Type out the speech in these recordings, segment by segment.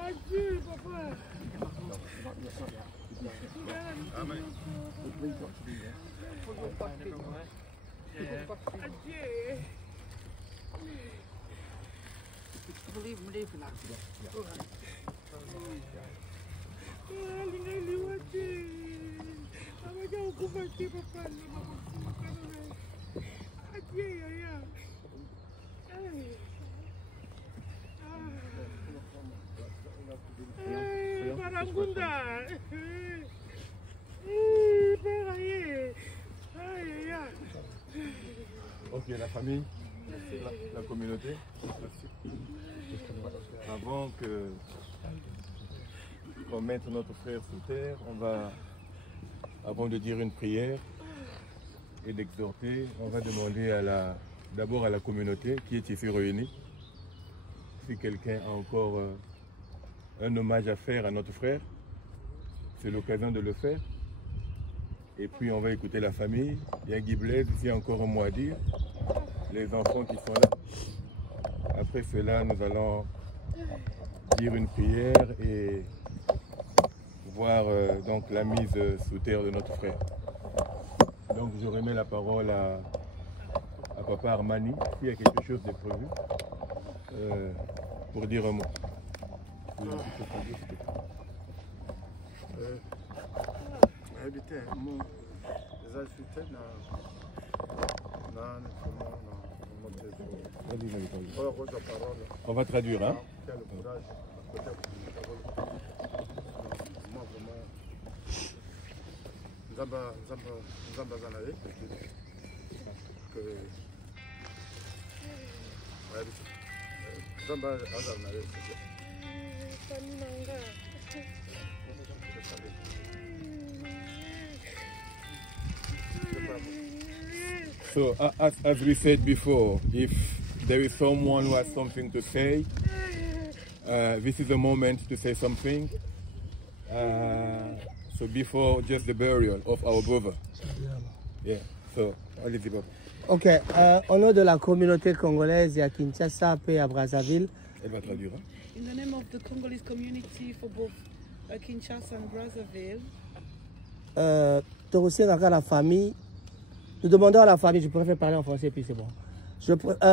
Adieu, papa. Adieu. Ok, la famille, la communauté. Avant qu'on mette notre frère sous terre, avant de dire une prière et d'exhorter, on va demander d'abord à la communauté qui est ici réunie, si quelqu'un a encore un hommage à faire à notre frère, c'est l'occasion de le faire. Et puis on va écouter la famille. Il y a Guy Blaise, il y a encore un mot à dire. Les enfants qui sont là. Après cela, nous allons dire une prière et voir donc la mise sous terre de notre frère. Donc je remets la parole à Papa Armani, s'il y a quelque chose de prévu, pour dire un mot. On va traduire, hein? So, as we said before, if there is someone who has something to say, this is a moment to say something. So before just the burial of our brother. Yeah, so, allez-y, Bob. Ok, au nom de la communauté congolaise à Kinshasa et à Brazzaville. Elle va traduire. Hein? In the name of the Congolese community for both Kinshasa and Brazzaville. La famille. Nous demandons à la famille, je préfère parler en français puis c'est bon.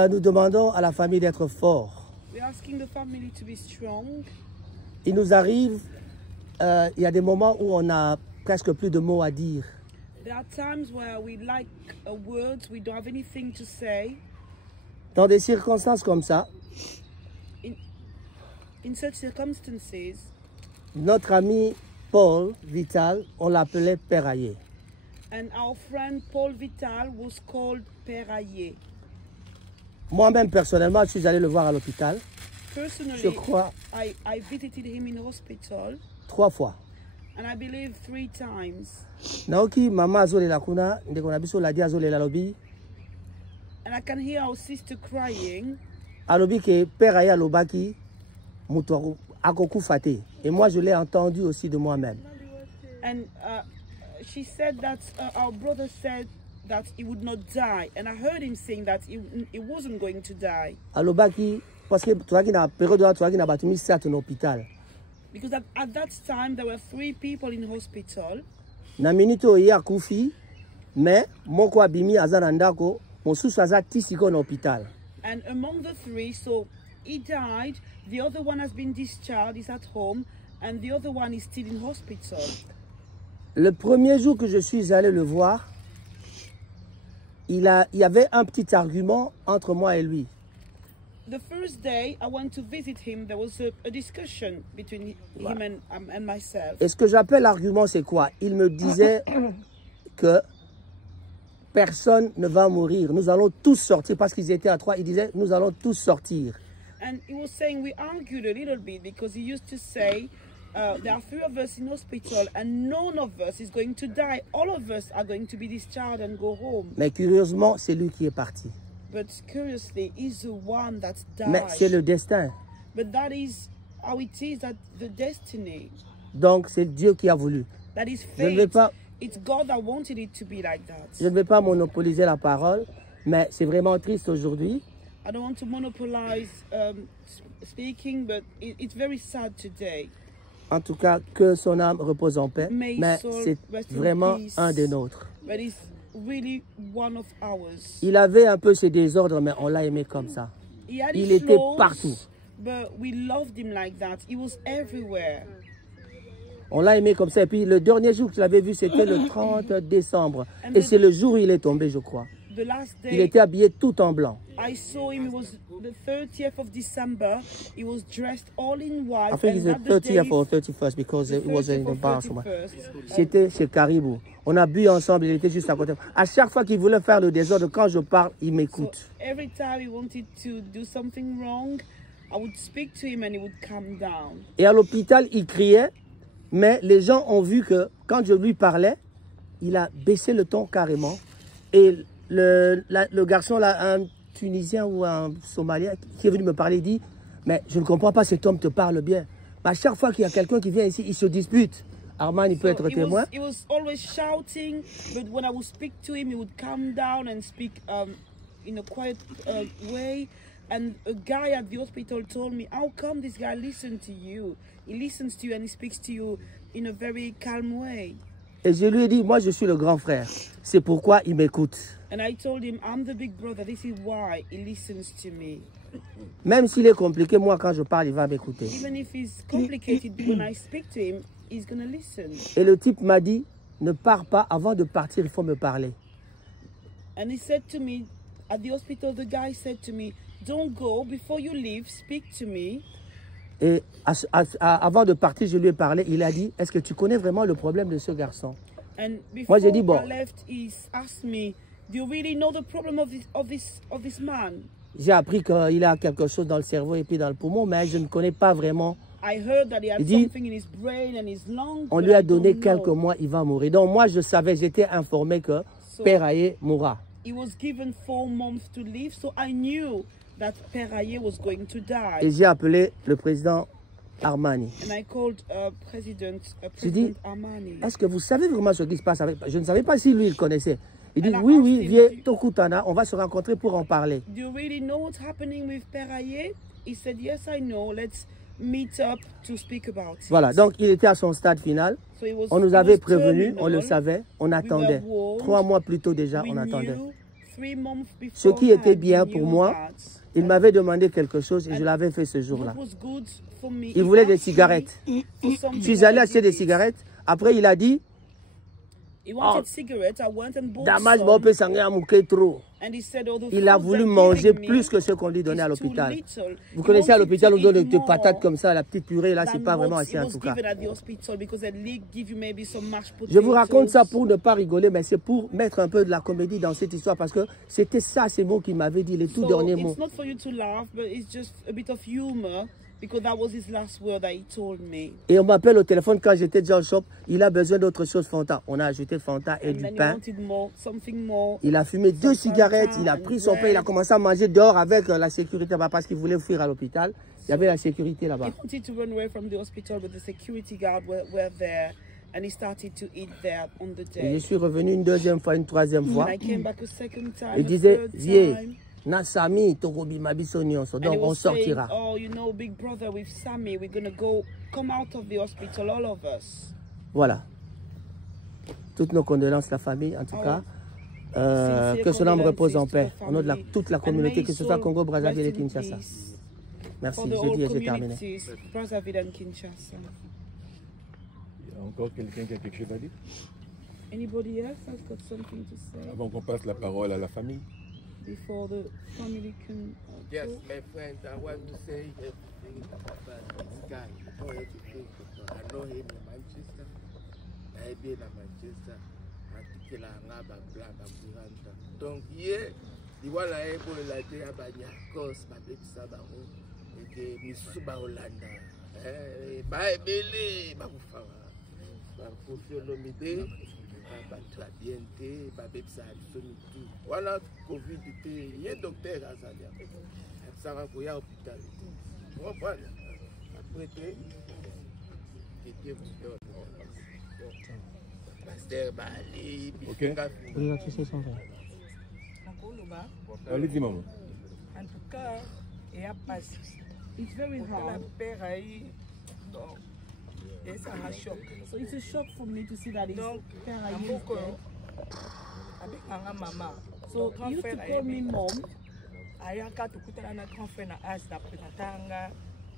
Nous demandons à la famille d'être fort. We're asking the family to be strong. Il nous arrive, il y a des moments où on a presque plus de mots à dire. There are times where we like words, we don't have anything to say. Dans des circonstances comme ça, in such circumstances, notre ami Paul Vital, on l'appelait Père Aye. And our friend Paul Vital was called Père Aye. Moi-même, personnellement, je suis allé le voir à l'hôpital. Personally, je crois, I visited him in hospital. 3 fois. And I believe 3 times. Naoki mama azolela kuna ndeko na biso ladi azolela lobi. And I can hear our sister crying. Alobi ke Père Aye alobaki mutu akokufa te. Et moi je l'ai entendu aussi de moi-même. And she said that our brother said that he would not die, and I heard him saying that he wasn't going to die. Alobaki parce que toaki na période toaki na batumi sat en hôpital. Because at that time there were 3 people in hospital. Na minito ya kufi, mais moko abimi azana ndako, mosusu aza tisiko na hôpital. And among the 3, so he died, the other one has been discharged, is at home, and the other one is still in hospital. Le premier jour que je suis allé le voir, il y avait un petit argument entre moi et lui. The first day I went to visit him, there was a discussion between him and myself. Et ce que j'appelle argument, c'est quoi? Il me disait que personne ne va mourir. Nous allons tous sortir parce qu'ils étaient à 3. Il disait nous allons tous sortir. And he was saying we argued a little bit because he used to say there are 3 of us in hospital and none of us is going to die. All of us are going to be discharged and go home. Mais curieusement, c'est lui qui est parti. But curiously, he's the one that died. Mais c'est le destin. But that is how it is, that the destiny. Donc c'est Dieu qui a voulu. That is Je ne vais fate. pas, It's God that wanted it to be like that. je ne vais pas monopoliser la parole, mais c'est vraiment triste aujourd'hui I don't want to monopolize speaking, but it's very sad today. En tout cas, que son âme repose en paix. May Mais soul c'est rest in vraiment peace. un des nôtres. But it's really one of ours. Il avait un peu ses désordres, mais on l'a aimé comme ça. He had Il his était flaws, partout. but we loved him like that. He was everywhere. On l'a aimé comme ça. Et puis le dernier jour que je l'avais vu, c'était le 30 décembre. Et c'est le jour où il est tombé, je crois. The last Il day était habillé tout en blanc. I saw him, it was the 30th of December. He was dressed all in white. I think it's the and that 30th or 31st because the it was in 30th the or bar. 31st. C'était chez Caribou. On a bu ensemble, il était juste à côté. À chaque fois qu'il voulait faire le désordre, quand je parle, il So m'écoute. every time he wanted to do something wrong, I would speak to him and he would calm down. Et à l'hôpital, il criait, mais les gens ont vu que quand je lui parlais, il a baissé le ton carrément. Et le garçon, là, un Tunisien ou un Somalien qui est venu me parler, dit, mais je ne comprends pas, cet homme te parle bien. Mais à chaque fois qu'il y a quelqu'un qui vient ici, il se dispute. Armand, il peut être témoin. He was always shouting, but when I would speak to him, he would calm down and speak in a quiet way. And a guy at the hospital told me, how come this guy listens to you? He listens to you and he speaks to you in a very calm way. Et je lui ai dit, moi je suis le grand frère. C'est pourquoi il m'écoute. And I told him, I'm the big brother. This is why he listens to me. Même s'il est compliqué, moi quand je parle, il va m'écouter. Even if it's complicated, when I speak to him, he's going to listen. Et le type m'a dit, ne pars pas, avant de partir, il faut me parler. And he said to me, at the hospital, the guy said to me, don't go, before you leave, speak to me. Et avant de partir, je lui ai parlé, il a dit, est-ce que tu connais vraiment le problème de ce garçon? And before j'ai dit, bon. I left, he asked me, do you really know the problem of this man? J'ai appris qu'il a quelque chose dans le cerveau et puis dans le poumon, mais je ne connais pas vraiment. I heard that he had Il dit, something in his brain and his lungs. On but lui a I donné don't quelques know. mois, il va mourir. Donc moi, je savais, j'étais informé que Père Aye mourra. He was given 4 months to live, so I knew that Père Aye was going to die. Et j'ai appelé le président Armani. And I called President J'ai dit, Armani. est-ce que vous savez vraiment ce qui se passe avec... Je ne savais pas si lui, il connaissait. Il dit, And I oui, asked oui, him, viens, Tokutana, on va se rencontrer pour en parler. Do you really know what's happening with Père Aye? He said, yes, I know. Let's meet up to speak about it. Voilà, donc il était à son stade final. So it was, On nous it avait was prévenu, on le terminal. savait, on attendait. warned. 3 mois plus tôt déjà, We on attendait. knew 3 months Ce qui était beforehand, bien we pour knew moi, that. il m'avait demandé quelque chose et je l'avais fait ce jour-là. What was good for me, Il voulait des asked me cigarettes. for something Je suis allé I acheter des did. cigarettes. Après, il a dit, He wanted Oh. cigarettes. I went and bought Damas some. Bopé Sangé Amouké trop. And he said, oh, the Il a food voulu they're manger giving me plus que ce qu'on lui donnait à is too l'hôpital. little. Vous He connaissez à wanted l'hôpital, to on donne eat des more patates comme ça, la petite purée là, c'est than pas vraiment what assez he en was tout cas. given at the hospital because they give you maybe some mashed potatoes. Je vous raconte ça pour ne pas rigoler, mais c'est pour mettre un peu de la comédie dans cette histoire parce que c'était ça, ces mots qu'il m'avait dit, les tout So derniers mots. it's not for you to laugh, but it's just a bit of humor because that was his last word that he told me. Et on m'appelle au téléphone quand j'étais déjà au shop, il a besoin d'autre chose, Fanta. On a ajouté Fanta et And du then he pain. wanted more, something more. Il a fumé 2 cigarettes, il a pris son pain, il a commencé à manger dehors avec la sécurité parce qu'il voulait fuir à l'hôpital. Il y avait la sécurité là-bas. He wanted to run away from the hospital, but the security guard were there, and he started to eat there on the Et je day. suis revenu une deuxième fois, une troisième fois. And I came back a second time, Il a disait, third viens, time. Nasami, Togobi Mabiso Nyonso. And Donc he on was saying, sortira. oh, you know, big brother with Sammy, we're going to come out of the hospital, all of us. Voilà. Toutes nos condoléances, la famille, en tout cas. Sincere Que son âme repose en condolences paix. to Au nom de family. toute la And communauté, may que ce soit soul Congo, Brazzaville et rest in Kinshasa. peace Merci, for the j'ai whole dit et j'ai terminé. communities, Brazzaville and Kinshasa. Il y a encore quelqu'un qui a quelque chose à dire? Anybody else has got something to say Avant qu'on passe la parole à la famille. before the family can Yes, talk? my friend, I want to say everything about this guy. You know everything. I know him in Manchester. I been in Manchester. Atikela ngaba blanga kuranta. Donc hier, diwala ebo late abanya cause babetisa bango ete misuba Holanda. Ba ebele bakufawa. Ba kofiolomide. Bantu abiente, babetisa bisoni tout. Wana Covid te, ye docteur azali. Sara koya hôpital. Voilà. Après te, était docteur. Pasteur Bali, Ok. Oui, tu sais son vrai. Allez-y, maman. En tout cas, il y a pas. It's very La hard. père a eu. Donc, et ça m'a choqué. So it's a shock for me to see that his Donc, parents un is mot que. dead. Avec un maman. So he used to call me mom. Ayaka to kutana na grand frère na as na présentanga.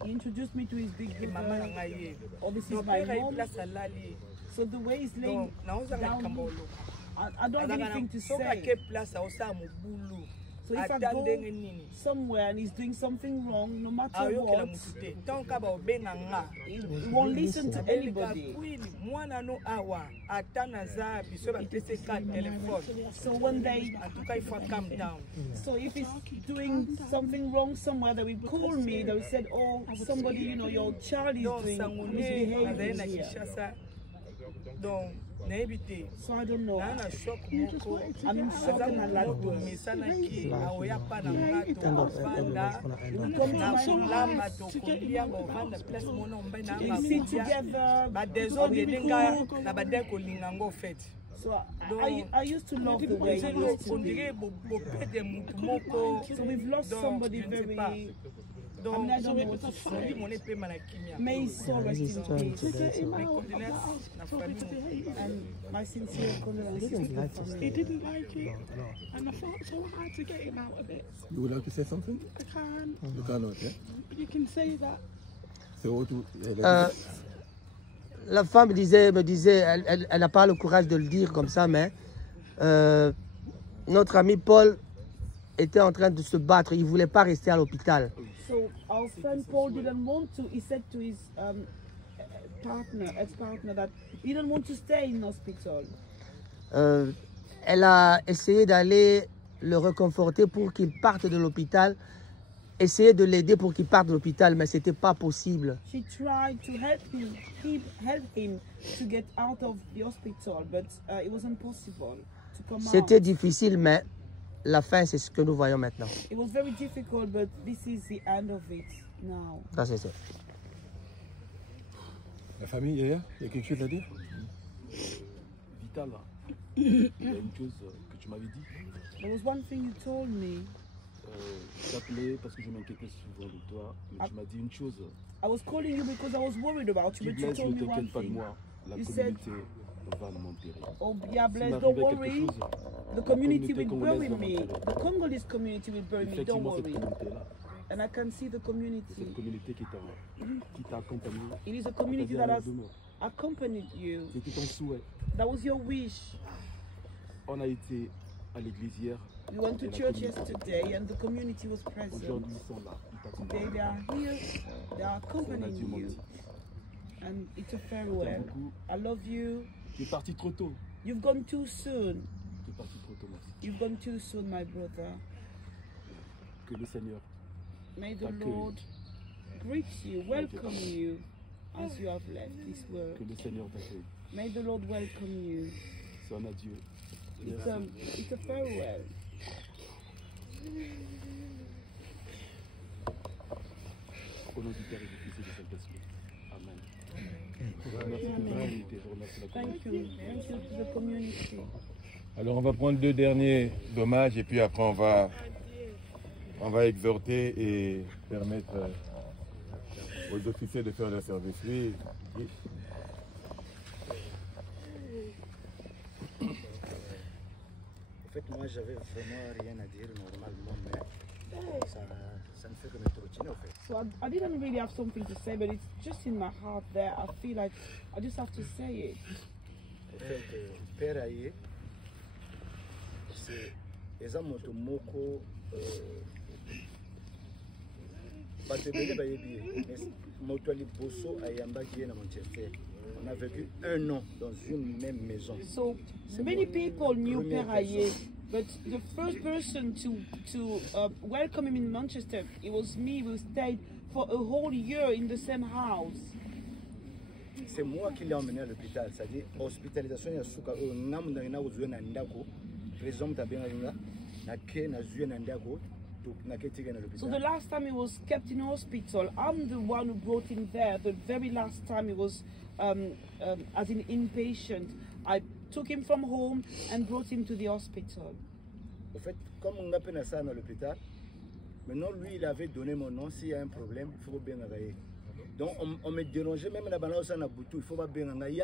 He introduced me to his big Et maman na brother. ngai. Oh, this is Donc my père a eu mom. place à l'ali. So the way he's laying Donc, na oza na down, kambolo. I don't have anything to Soka say. ke place a osa mobulu. So if I Ata go ndenge nini. somewhere and he's doing something wrong, no matter Ayokela what, mutu te. Tant ka ba obenga nga. he won't listen to anybody. Kwili mwana no awa ata naza biso ba pese ka téléphone. So when they, En tout cas, il faut calm down. so if he's doing something wrong somewhere, they will call me. They will say, "Oh, somebody, you know, your child is Donc doing sangone azali na misbehaving here." Kinshasa. Donc nayebi te. So I don't know. Na na shock moko. I'm in shock Aza and I like moto words. mesanaki aoya pa na nga tovanda. Na kolamba tokolia bovanda place mona ombai na We sit together. badésordre elinga na bade kolinga ngo fait. So I used to love the way he used to On be. dirait bopede mutu moko. So we've lost Donc, somebody je ne sais very. pas. I Donc, mean, I don't know what to soki say. mona epema na kimia. May his soul rest in peace. Mes condoléances na famille. And my sincere condolences to the He family. didn't like it, and I fought so hard to get him out of it. You would like to say something? I can't. You cannot, yeah? You can say that. C'est autre. La femme me disait, elle n'a pas le courage de le dire comme ça, mais notre ami Paul était en train de se battre. Il ne voulait pas rester à l'hôpital. So our friend Paul didn't want to. He said to his ex-partner, that he didn't want to stay in hospital. Elle a essayé d'aller le réconforter pour qu'il parte de l'hôpital, essayer de l'aider pour qu'il parte de l'hôpital, mais ce n'était pas possible. She tried to help him to get out of the hospital, but it wasn't possible to come out. C'était difficile, mais la fin, c'est ce que nous voyons maintenant. It was very difficult, but this is the end of it now. Ça, c'est ça. La famille, il y a quelque chose à dire? Vital, il y a une chose que tu m'avais dit. There was one thing you told me. Je t'appelais parce que je m'inquiétais souvent de toi, mais tu m'as dit une chose. I was calling you because I was worried about you, Dis but you Blaise, told ne me one t'inquiète pas de thing. moi, la You said, communauté va m'enterrer. "Oh, yeah, S'il Blaise, don't m'arrivait quelque worry. chose, The community communauté will bury congolaise me. va m'enterrer. The Congolese community will bury me. Don't Effectivement, cette worry." communauté-là, And I can see the community. cette communauté qui t'a accompagné, It is a qui t'a community dit that à has demeure. accompanied you. C'était ton souhait. That was your wish. On a été à l'église hier. We went to et la church communauté- yesterday and the community was present. Aujourd'hui, ils sont là. Ils Today t'accompagnent. they are here, they are On a accompanying Dieu, mon you. petit. And it's a Je t'aime farewell. beaucoup. I love you. Tu es parti trop tôt. You've gone too soon. Tu es parti trop tôt, merci. You've gone too soon, my brother. Que le Seigneur May the T'accueille. Lord greet you, welcome you as you have left this world. Que le Seigneur t'accueille. May the Lord welcome you. C'est un adieu. It's a farewell. Au nom du Père et du Fils et du Saint-Esprit. Amen. Je remercie toute la communauté. Je remercie la Thank communauté. you. Thank you to the community. Alors on va prendre deux derniers dommages et puis après on va exhorter et permettre aux officiers de faire leur service. Oui. Oui. En fait, moi, j'avais vraiment rien à dire normalement, mais ça ne fait que me trottiner, en fait. So I didn't really have something to say, but it's just in my heart there. I feel like I just have to say it. En fait, Père Aye, c'est eza moto moko bato ebele bayebi ye, mais moto ya liboso ayambaki ye na Manchester. On a vécu un an dans une même maison. So many people knew Peraye, but the first person to welcome him in Manchester, it was me who stayed for a whole year in the same house. C'est moi qui l'ai emmené à l'hôpital, c'est-à-dire hospitalisation ya suka oyo ngamunda na uzwe na ndako, président mutabenga nga na ke na zwe na ndako na ke tika na So the l'hôpital. last time he was kept in hospital, I'm the one who brought him there. The very last time he was as an inpatient, I took him from home and brought him to the hospital. En fait, comme on a peine à ça à l'hôpital, Maintenant, lui, il avait donné mon nom. S'il y a un problème, il faut bien regarder. Donc, on me dérangeait même la balance à Nabutu. Il faut pas bien regarder.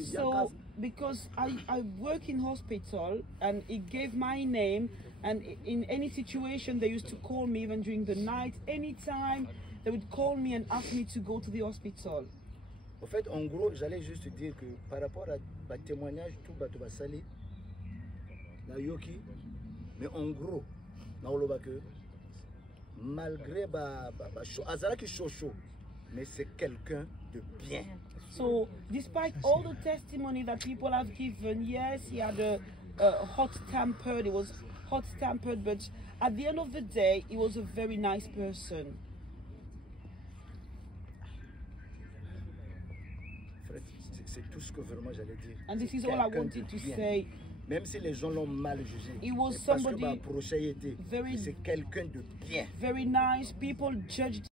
So, because I work in hospital and it gave my name, and in any situation they used to call me, even during the night, anytime they would call me and ask me to go to the hospital. En fait, en gros, j'allais juste dire que par rapport à témoignage, tout va salir, na yoki, mais en gros, na oloba que malgré azalaki chaud, mais c'est quelqu'un de bien. So, despite all the testimony that people have given, yes, he had a hot-tempered, he was hot-tempered, but at the end of the day, he was a very nice person. C'est tout ce que vraiment j'allais dire. And this is all I wanted to say. Même si les gens l'ont mal jugé, He was parce que somebody c'est quelqu'un de bien. very nice. People judged